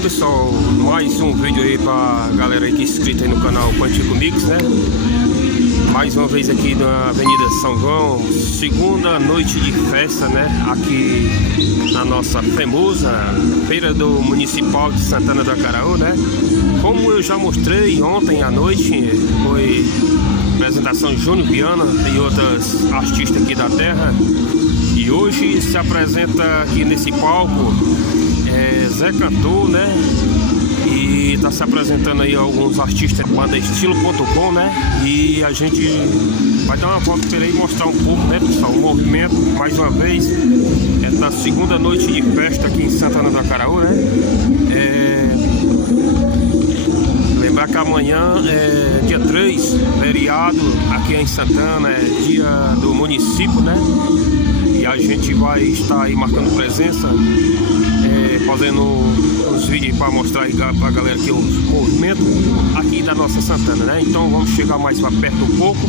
pessoal, mais um vídeo aí pra galera aí que é inscrita aí no canal Quantico Mix, né? Mais uma vez aqui na Avenida São João, segunda noite de festa, né? Aqui na nossa famosa feira do Municipal de Santana do Acaraú, né? Como eu já mostrei ontem à noite, foi apresentação de Júnior Viana e outras artistas aqui da terra. E hoje se apresenta aqui nesse palco Zé Cantor, né? E tá se apresentando aí alguns artistas da banda Estilo.com, né? E a gente vai dar uma volta por aí e mostrar um pouco, né, pessoal? O movimento, mais uma vez, na segunda noite de festa aqui em Santana do Acaraú, né? Lembrar que amanhã é dia 3, feriado aqui em Santana, é dia do município, né? E a gente vai estar aí marcando presença, fazendo uns vídeos para mostrar aí pra galera aqui os movimentos aqui da nossa Santana, né? Então vamos chegar mais para perto um pouco.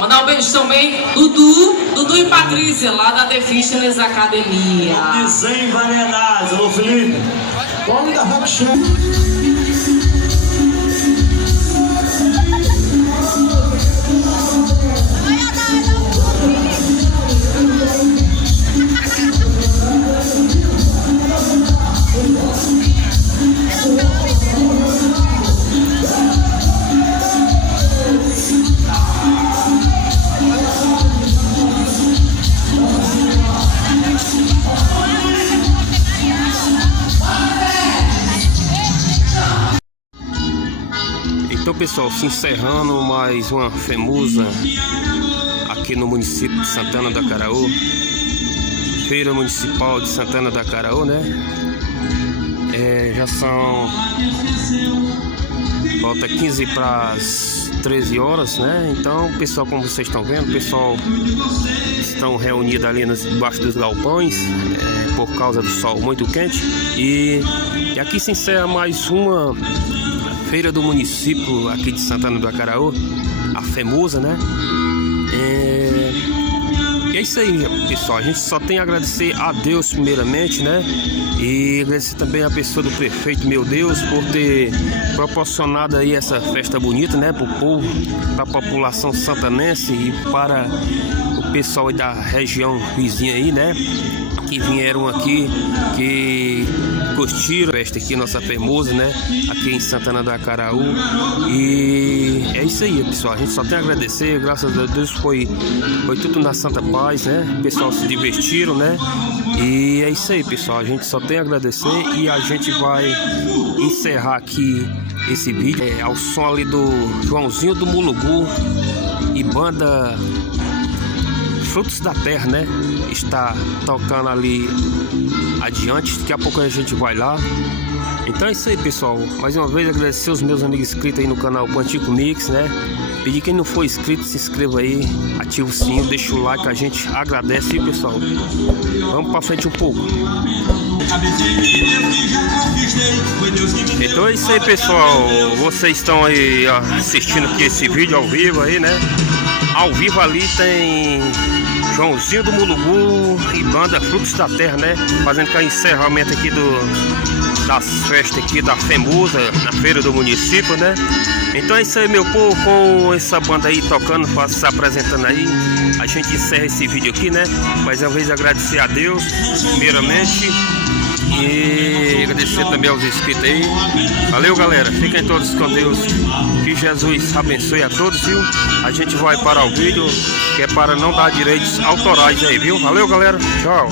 Mandar um beijo também, Dudu e Patrícia, lá da The Fitness Academia. De 100 variedades, alô Felipe. Vamos da Rock Show. Então, pessoal, se encerrando mais uma famosa aqui no município de Santana do Acaraú, Feira Municipal de Santana do Acaraú, né? Já são falta 15 para as 13 horas, né? Então, pessoal, como vocês estão vendo, o pessoal estão reunidos ali debaixo dos galpões, por causa do sol muito quente. E aqui se encerra mais uma feira do município aqui de Santana do Acaraú, a famosa, né? E é isso aí, pessoal. A gente só tem a agradecer a Deus primeiramente, né? E agradecer também a pessoa do prefeito, meu Deus, por ter proporcionado aí essa festa bonita, né? Para o povo, para a população santanense e para o pessoal aí da região vizinha aí, né? Que vieram aqui, que curtiram a festa aqui, nossa famosa, né? Aqui em Santana do Acaraú. E é isso aí, pessoal. A gente só tem a agradecer, graças a Deus foi tudo na santa paz, né? O pessoal se divertiram, né? E é isso aí, pessoal. A gente só tem a agradecer e a gente vai encerrar aqui esse vídeo ao som ali do Joãozinho do Mulugu e banda Frutos da Terra, né? Está tocando ali adiante. Daqui a pouco a gente vai lá. Então é isso aí, pessoal. Mais uma vez agradecer os meus amigos inscritos aí no canal Quantico Mix, né? Pedir quem não for inscrito, se inscreva aí, ativa o sininho, deixa o like, a gente agradece, viu, pessoal? Vamos pra frente um pouco. Então é isso aí, pessoal. Vocês estão aí assistindo aqui esse vídeo ao vivo aí, né? Ao vivo ali tem Joãozinho do Mulugu e banda Frutos da Terra, né? Fazendo o encerramento aqui das festas aqui da FEMUSA, na feira do município, né? Então é isso aí, meu povo, com essa banda aí tocando, se apresentando aí, a gente encerra esse vídeo aqui, né? Mais uma vez agradecer a Deus, primeiramente, e agradecer também aos inscritos aí. Valeu, galera, fiquem todos com Deus, que Jesus abençoe a todos, viu? A gente vai parar o vídeo, que é para não dar direitos autorais aí, viu? Valeu, galera, tchau.